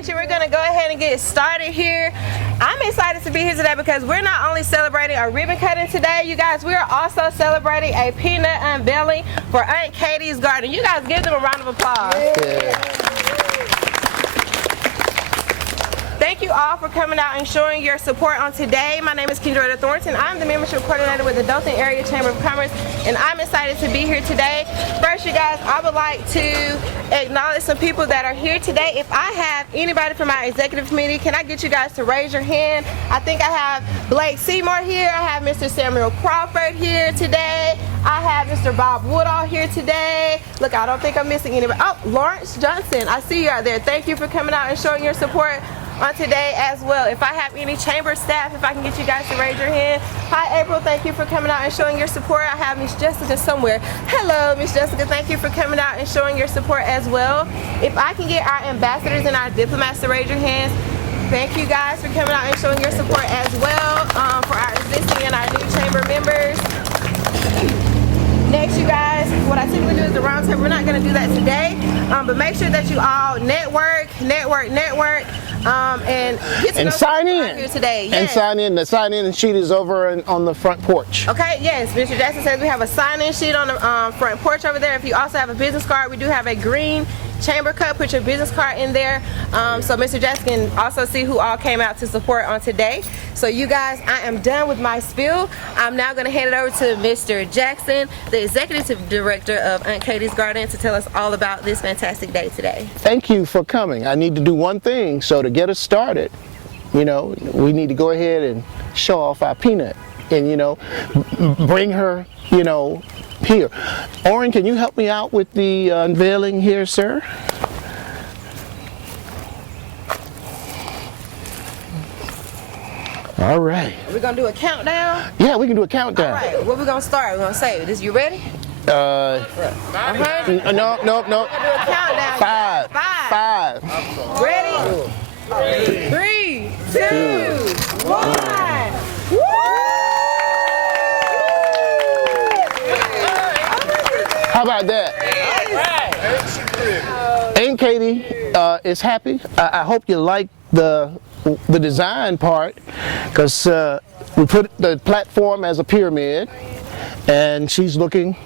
attention. We're going to go ahead and get started here. I'm excited to be here today because we're not only celebrating a ribbon cutting today, you guys, we are also celebrating a peanut unveiling for Aunt Katie's Garden. You guys give them a round of applause. Yeah. Thank you all for coming out and showing your support on today. My name is Kendra Thornton. I'm the membership coordinator with the Dothan Area Chamber of Commerce, and I'm excited to be here today. First, you guys, I would like to acknowledge some people that are here today. If I have anybody from my executive committee, can I get you guys to raise your hand? I think I have Blake Seymour here. I have Mr. Samuel Crawford here today. I have Mr. Bob Woodall here today. Look, I don't think I'm missing anybody. Oh, Lawrence Johnson, I see you out there. Thank you for coming out and showing your support on today as well. If I have any chamber staff, if I can get you guys to raise your hand. Hi April, thank you for coming out and showing your support. I have Miss Jessica somewhere. Hello Miss Jessica, thank you for coming out and showing your support as well. If I can get our ambassadors and our diplomats to raise your hands. Thank you guys for coming out and showing your support as well for our existing and our new chamber members. Next, you guys, what I typically do is the round table. We're not going to do that today, but make sure that you all network, and get to sign in here today. Yes. And sign in. The sign-in sheet is over on the front porch. Okay, yes, Mr. Jackson says we have a sign-in sheet on the front porch over there. If you also have a business card, we do have a green chamber cup. Put your business card in there, so Mr. Jackson can also see who all came out to support on today. So you guys, I am done with my spiel. I'm now going to hand it over to Mr. Jackson, the executive director of Aunt Katie's Garden, to tell us all about this fantastic day today. Thank you for coming. I need to do one thing. So to get us started, you know, we need to go ahead and show off our peanut and, you know, bring her, you know, here. Oren, can you help me out with the unveiling here, sir? All right. Are we going to do a countdown? Yeah, we can do a countdown. All right, what we going to start? We're going to say, this, you ready? 100? No. We're going to do a countdown. Five. Ready? 3, 2, 1. How about that? Aunt Katie is happy. I hope you like the design part, because we put the platform as a pyramid, and she's looking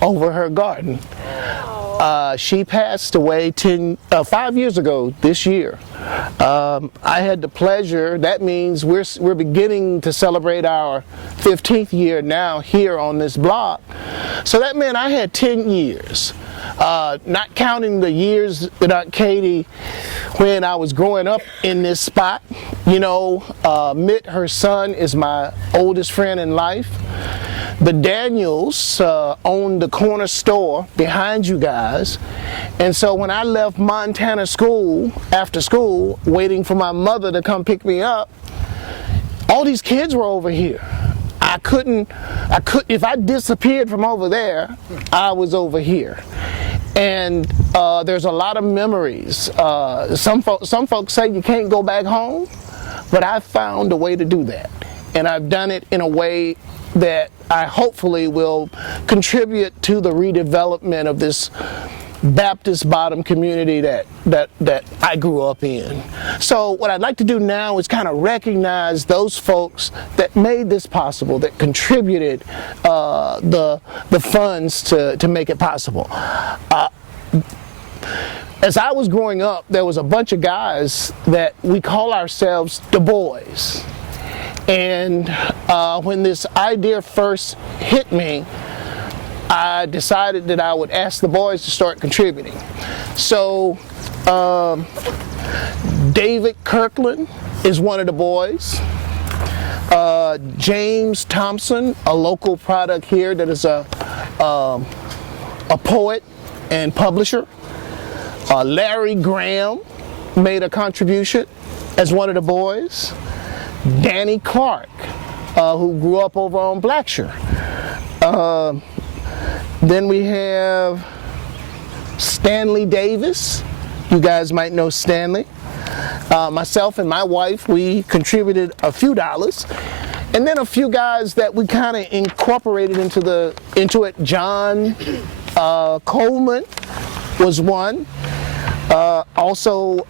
over her garden. She passed away 5 years ago this year. I had the pleasure, that means we're beginning to celebrate our 15th year now here on this block. So that meant I had 10 years. Not counting the years with Aunt Katie when I was growing up in this spot. You know, Mitt, her son, is my oldest friend in life. The Daniels owned the corner store behind you guys. And so when I left Montana school, after school, waiting for my mother to come pick me up, all these kids were over here. If I disappeared from over there, I was over here. And there's a lot of memories. Some folks say you can't go back home, but I've found a way to do that. And I've done it in a way that I hopefully will contribute to the redevelopment of this Baptist Bottom community that I grew up in. So what I'd like to do now is kind of recognize those folks that made this possible, that contributed the funds to make it possible. As I was growing up, there was a bunch of guys that we call ourselves the boys. And when this idea first hit me, I decided that I would ask the boys to start contributing. So David Kirkland is one of the boys. James Thompson, a local product here that is a poet and publisher. Larry Graham made a contribution as one of the boys. Danny Clark, who grew up over on Blackshear. Then we have Stanley Davis. You guys might know Stanley. Myself and my wife, we contributed a few dollars. And then a few guys that we kind of incorporated into it. John Coleman was one. Also,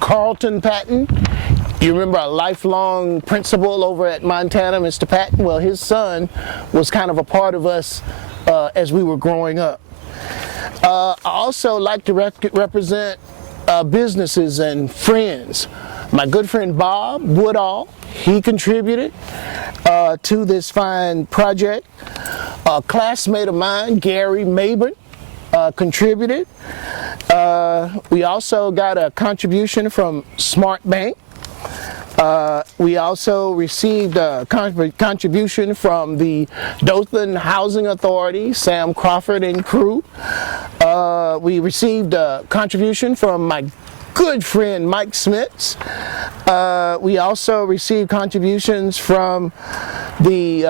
Carlton Patton. You remember our lifelong principal over at Montana, Mr. Patton? Well, his son was kind of a part of us as we were growing up. I also like to represent businesses and friends. My good friend Bob Woodall, he contributed to this fine project. A classmate of mine, Gary Mabern, contributed. We also got a contribution from Smart Bank. We also received a contribution from the Dothan Housing Authority, Sam Crawford and crew. We received a contribution from my good friend Mike Smits. We also received contributions from the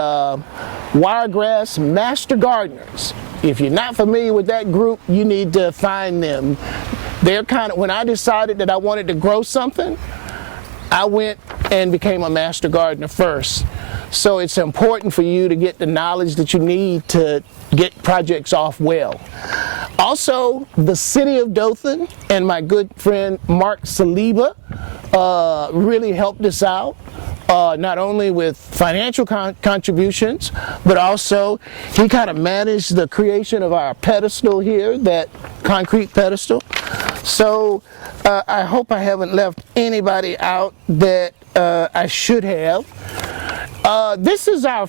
Wiregrass Master Gardeners. If you're not familiar with that group, you need to find them. They're kind of, when I decided that I wanted to grow something, I went and became a master gardener first. So it's important for you to get the knowledge that you need to get projects off well. Also, the city of Dothan and my good friend Mark Saliba really helped us out. Not only with financial contributions, but also he kind of managed the creation of our pedestal here, that concrete pedestal. So I hope I haven't left anybody out that I should have. This is our,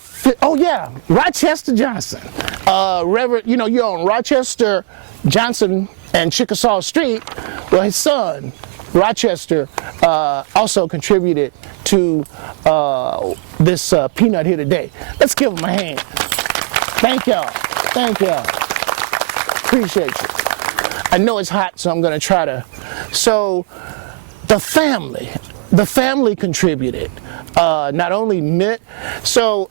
Rochester Johnson. Reverend, you're on Rochester Johnson and Chickasaw Street. Well, his son, Rochester, also contributed to this peanut here today. Let's give him a hand. Thank y'all. Thank y'all. Appreciate you. I know it's hot, so I'm going to try to. So the family contributed. Not only Mitt. So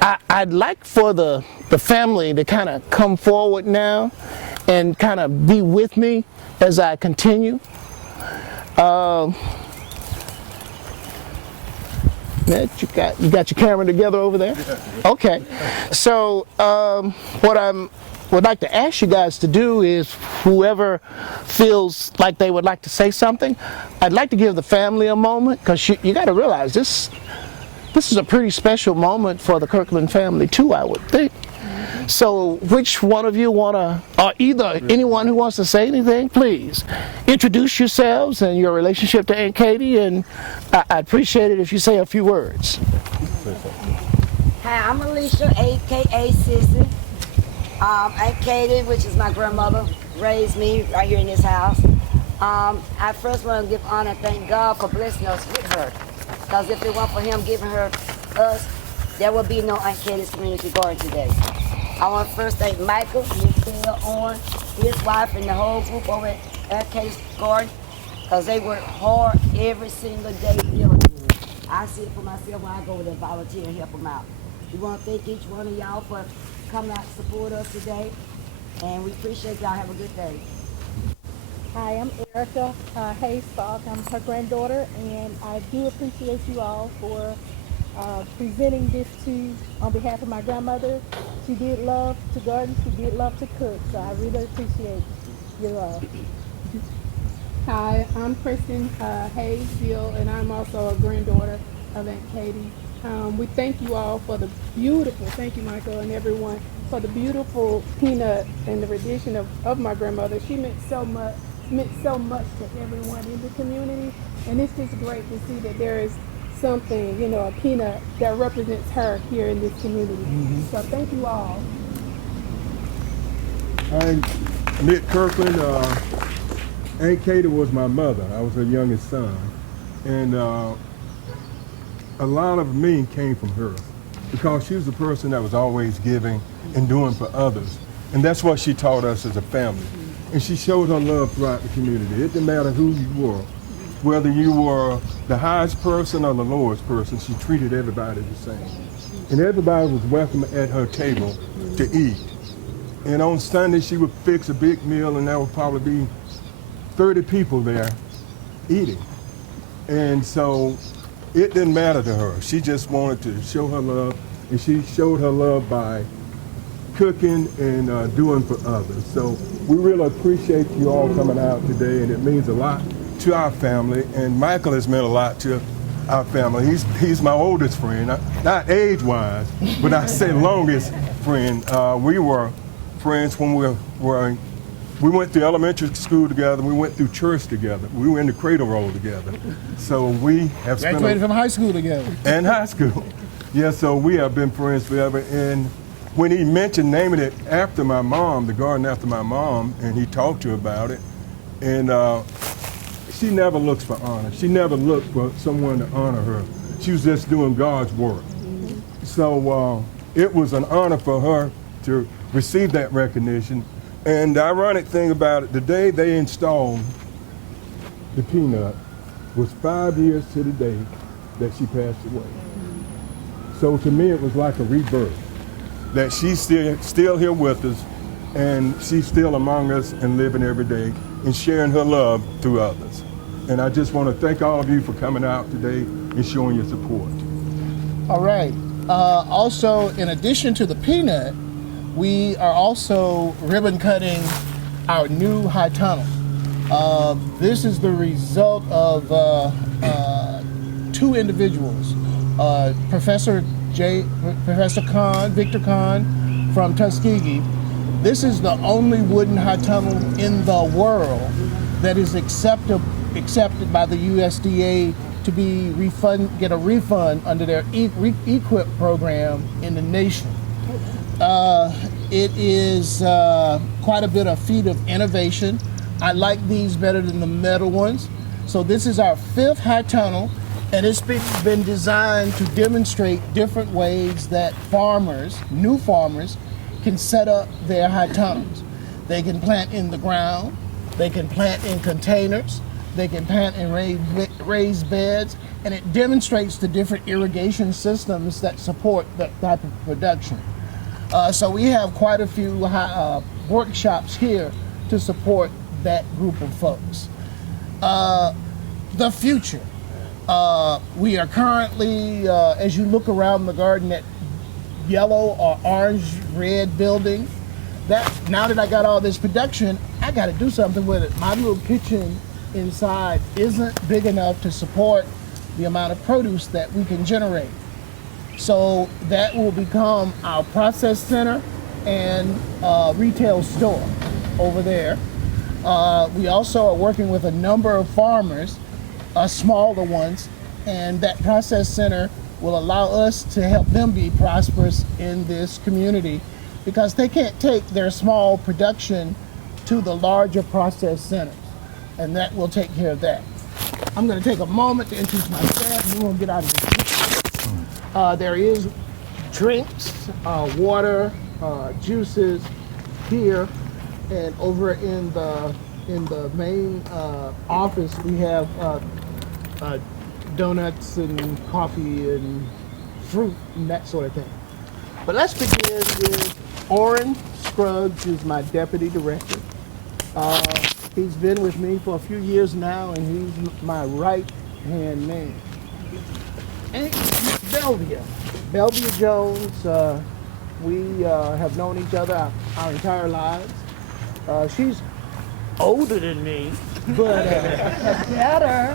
I'd like for the family to kind of come forward now and kind of be with me as I continue. Matt, you got your camera together over there? Okay. So what I would like to ask you guys to do is, whoever feels like they would like to say something, I'd like to give the family a moment, because you got to realize this is a pretty special moment for the Kirkland family too, I would think. So which one of you want to, or either anyone who wants to say anything, please introduce yourselves and your relationship to Aunt Katie, and I'd appreciate it if you say a few words. Hi, I'm Alicia, aka Sissy. Aunt Katie, which is my grandmother, raised me right here in this house. I first want to give honor and thank God for blessing us with her, because if it weren't for Him giving her us, there would be no Aunt Katie's Community Garden today. I want to first thank Michael, Michelle, Owen, his wife, and the whole group over at Aunt Katie's Garden, because they work hard every single day. I see it for myself when I go over there, volunteer and help them out. We want to thank each one of y'all for coming out to support us today, and we appreciate y'all. Have a good day. Hi, I'm Erica Hayes Falk. I'm her granddaughter, and I do appreciate you all for presenting this to on behalf of my grandmother. She did love to garden, she did love to cook, so I really appreciate your love. Hi, I'm Kristen Hayes Gill, and I'm also a granddaughter of Aunt Katie. We thank you all for the beautiful, thank you Michael and everyone, for the beautiful peanut and the rendition of my grandmother. She meant so much to everyone in the community, and it's just great to see that there is something, a peanut that represents her here in this community. Mm-hmm. So thank you all. I'm Nick Kirkland. Aunt Katie was my mother. I was her youngest son. And a lot of me came from her, because she was the person that was always giving and doing for others. And that's what she taught us as a family. And she showed her love throughout the community. It didn't matter who you were, whether you were the highest person or the lowest person, she treated everybody the same. And everybody was welcome at her table to eat. And on Sunday, she would fix a big meal, and there would probably be 30 people there eating. And so it didn't matter to her. She just wanted to show her love, and she showed her love by cooking and doing for others. So we really appreciate you all coming out today, and it means a lot to our family. And Michael has meant a lot to our family. He's my oldest friend, not age-wise, but I say longest friend. We were friends when we went through elementary school together. We went through church together. We were in the cradle roll together. So we have Graduated from high school together. and high school. Yeah, so we have been friends forever. And when he mentioned naming it after my mom, the garden after my mom, and he talked to her about it, and she never looks for honor. She never looked for someone to honor her. She was just doing God's work. So it was an honor for her to receive that recognition. And the ironic thing about it, the day they installed the peanut was 5 years to the day that she passed away. So to me, it was like a rebirth, that she's still here with us, and she's still among us and living every day and sharing her love through others. And I just want to thank all of you for coming out today and showing your support. All right. Also, in addition to the peanut, we are also ribbon cutting our new high tunnel. This is the result of two individuals, Professor Victor Kahn from Tuskegee. This is the only wooden high tunnel in the world that is accepted by the USDA to be get a refund under their EQIP program in the nation. It is quite a bit of feat of innovation. I like these better than the metal ones. So this is our 5th high tunnel, and it's been designed to demonstrate different ways that new farmers, can set up their high tunnels. They can plant in the ground, they can plant in containers, they can plant in raised beds, and it demonstrates the different irrigation systems that support that type of production. So we have quite a few workshops here to support that group of folks. The future. We are currently, as you look around the garden, that yellow or orange red building, now that I got all this production, I got to do something with it. My little kitchen inside isn't big enough to support the amount of produce that we can generate. So that will become our process center and retail store over there. We also are working with a number of farmers, smaller ones, and that process center will allow us to help them be prosperous in this community, because they can't take their small production to the larger process centers, and that will take care of that. I'm going to take a moment to introduce myself, and we're going to get out of this. There is drinks, water, juices here, and over in the main office we have donuts and coffee and fruit and that sort of thing. But let's begin with Orrin Scruggs, who's my deputy director. He's been with me for a few years now, and he's my right-hand man. And Belvia Jones, we have known each other our entire lives. She's older than me, but better.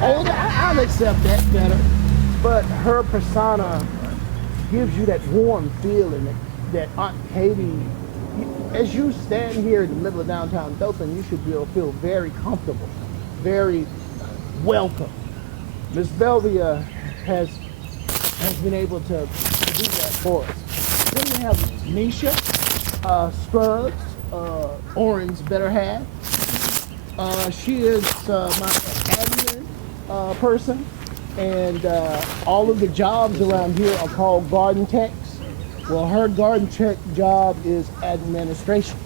Older, I'll accept that better. But her persona gives you that warm feeling that Aunt Katie, as you stand here in the middle of downtown Dothan, you should feel very comfortable, very welcome. Miss Belvia has been able to do that for us. Then we have Nisha Scruggs, Orrin's better half. She is my admin person, and all of the jobs around here are called garden techs. Well, her garden tech job is administration.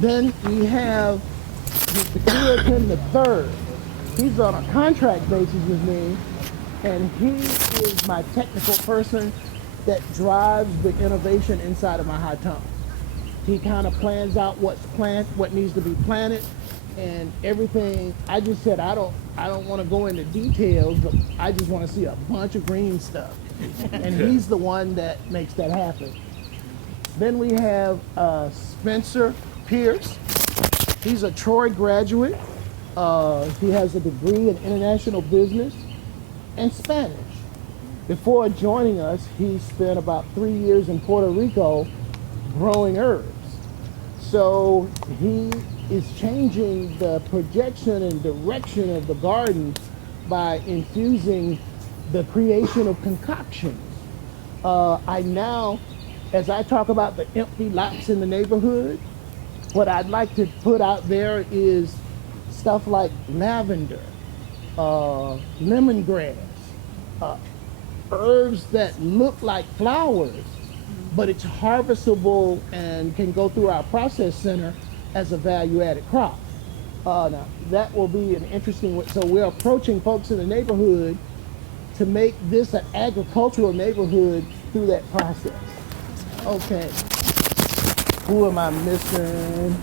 Then we have Mr. Curitin III. He's on a contract basis with me, and he is my technical person that drives the innovation inside of my high tunnels. He kind of plans out what needs to be planted, and everything. I just said I don't want to go into details, but I just want to see a bunch of green stuff, and he's the one that makes that happen. Then we have Spencer Pierce. He's a Troy graduate. He has a degree in international business and Spanish. Before joining us, he spent about 3 years in Puerto Rico growing herbs. So he is changing the projection and direction of the garden by infusing the creation of concoctions. I now, as I talk about the empty lots in the neighborhood, what I'd like to put out there is stuff like lavender, lemongrass, herbs that look like flowers, but it's harvestable and can go through our process center as a value-added crop. Now, that will be an interesting way. So we're approaching folks in the neighborhood to make this an agricultural neighborhood through that process. Okay. Who am I missing?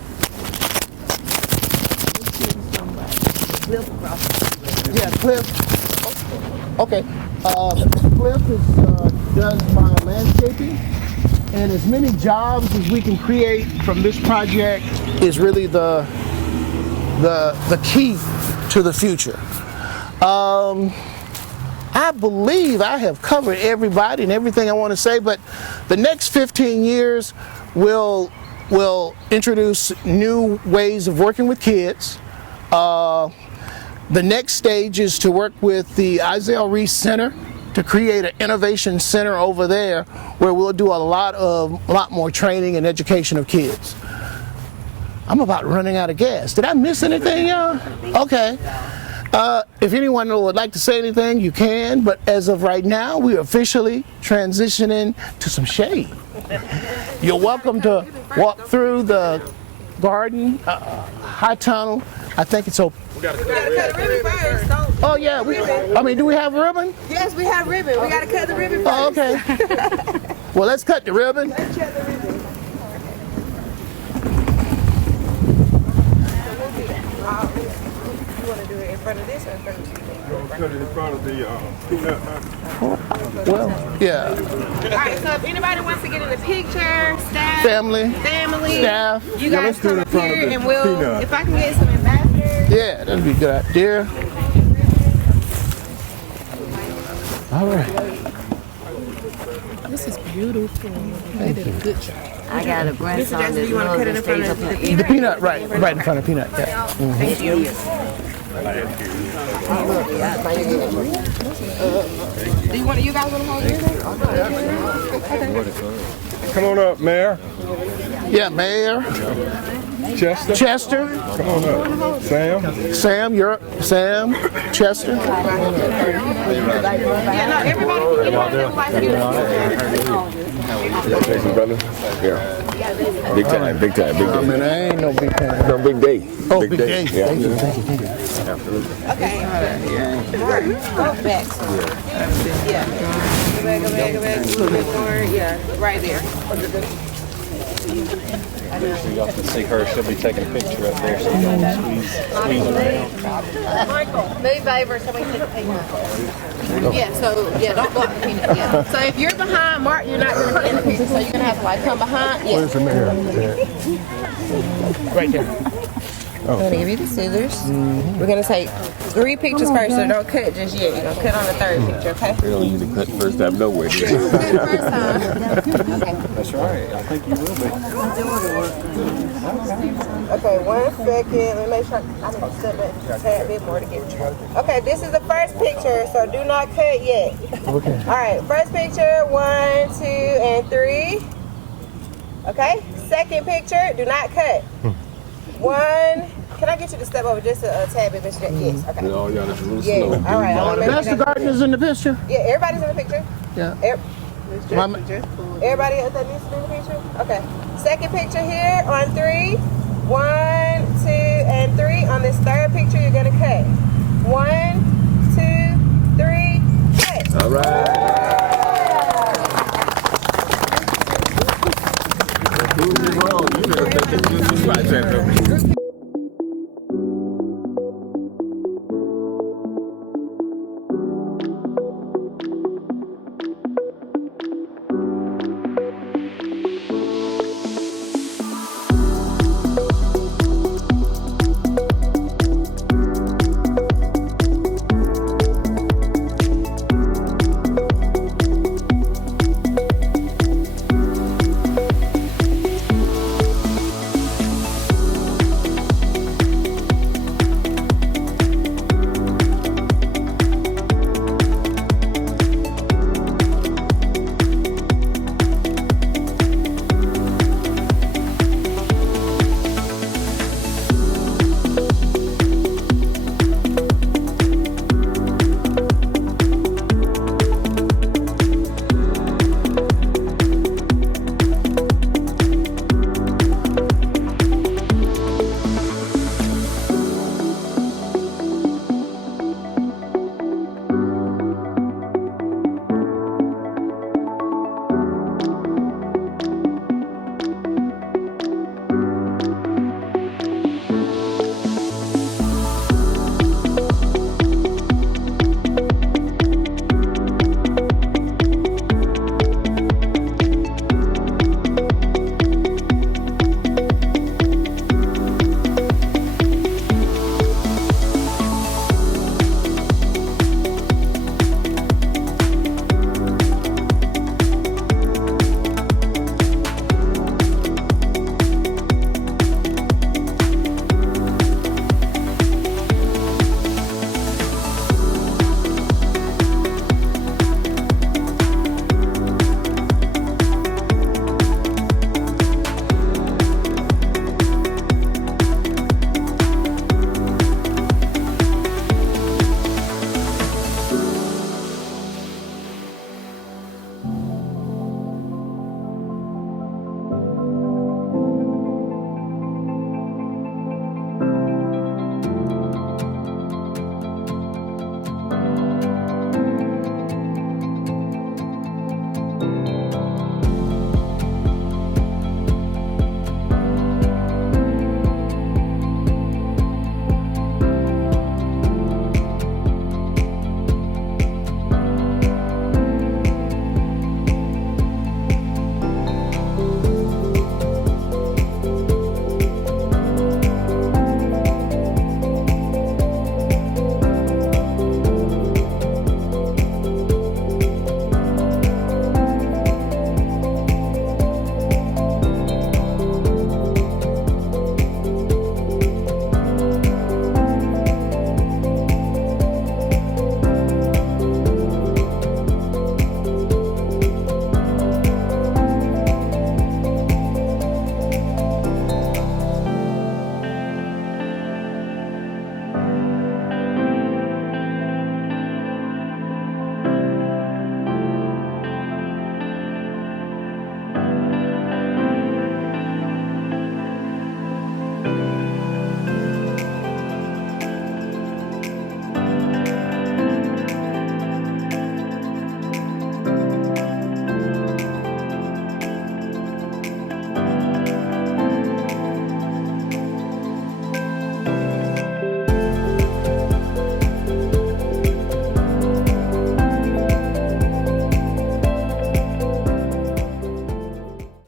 Yeah, Cliff. Okay. Cliff does my landscaping, and as many jobs as we can create from this project is really the key to the future. I believe I have covered everybody and everything I want to say, but the next 15 years will introduce new ways of working with kids. The next stage is to work with the Isaiah Reese Center to create an innovation center over there where we'll do a lot more training and education of kids. I'm about running out of gas. Did I miss anything, y'all? Okay. If anyone would like to say anything, you can, but as of right now, we're officially transitioning to some shade. You're welcome to walk through the garden, high tunnel. I think it's open. We gotta cut the ribbon first. Oh yeah, do we have ribbon? Yes, we have ribbon. We gotta cut the ribbon first. Oh, okay. Well, let's cut the ribbon. You wanna do it in front of this or in front of this? Cut it in front of the peanut butter. Well, yeah. Alright, so if anybody wants to get in the picture, staff, Family, staff, you Yeah, guys let's do come it in up front of here the and we'll, peanut. if I can get some ambassadors. yeah, that'd be a good idea. All right. This is beautiful. They did a good job. I got a grandson Jesse, that you wanna loves cut it to in front stay of up the in The peanut, right in front of peanut. Yeah. Thank you. Do you guys want to hold yours? Come on up, Mayor. Yeah, Mayor, Chester. Chester, Come on up. Sam. Sam, Sam, Chester. Yeah, no, everybody can get on the Jason, brother. Yeah. Big time, big time, big I day. mean, I ain't no big fan. No, big day. Oh, big day. Yeah. Thank you, thank you, thank you. Okay. Go back. Yeah. Go back. A little bit more. Yeah, right there. So y'all can see her. She'll be taking a picture up there. So you can squeeze around. Michael, move over so we can take peanut. Yeah, so, don't block the peanut. Yeah. So if you're behind Mark, you're not going to get in the picture. So you're going to have to, come behind. Yeah. Where's the mayor? Right there. I'm going to give you the scissors. We're going to take 3 pictures first, so don't cut just yet. You're going to cut on the 3rd picture, okay? We don't usually cut first time nowhere. Cut first time. That's right. I think you will be. Okay, 1 second. Let me make sure. I need to step back a tad bit more to get you. Okay, this is the first picture, so do not cut yet. Okay. All right, first picture, 1, 2, and 3. Okay, second picture, do not cut. 1. Can I get you to step over just a tad bit, Mr. Yes, okay. Oh, y'all, that's a little Yeah, slow. all right. I wanna make That's the sure- gardeners in the picture? Yeah, everybody's in the picture. Yeah. Everybody that needs to be in the picture? Okay. Second picture here on 3. 1, 2, and 3. On this 3rd picture, you're gonna cut. 1, 2, 3, cut. All right. Who's wrong? You better take this right there.